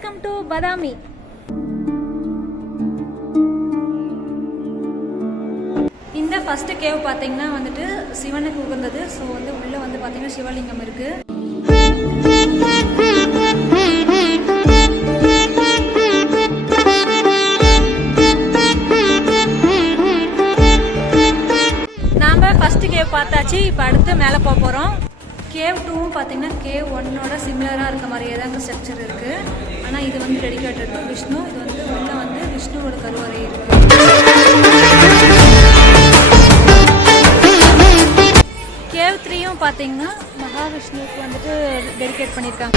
Welcome to Badami. இந்த first cave பார்த்தீங்கன்னா வந்துட்டு சிவனுக்கு உகந்தது. ஸோ வந்து உள்ள வந்து பார்த்தீங்கன்னா சிவலிங்கம் இருக்கு. நாம ஃபர்ஸ்ட் கேவ் பார்த்தாச்சு. இப்போ அடுத்து மேலே போக போகிறோம். கேவ் 2வும் பார்த்தீங்கன்னா கேவ் 1ஓட சிமிலராக இருக்க மாதிரியே தான் ஸ்ட்ரக்சர் இருக்குது. ஆனால் இது வந்து டெடிகேட்டட் டு விஷ்ணு. இது வந்து உள்ள வந்து விஷ்ணுவோட கருவறை இருக்குது. கேவ் 3யும் பார்த்தீங்கன்னா மகாவிஷ்ணுவுக்கு வந்துட்டு டெடிகேட் பண்ணியிருக்காங்க.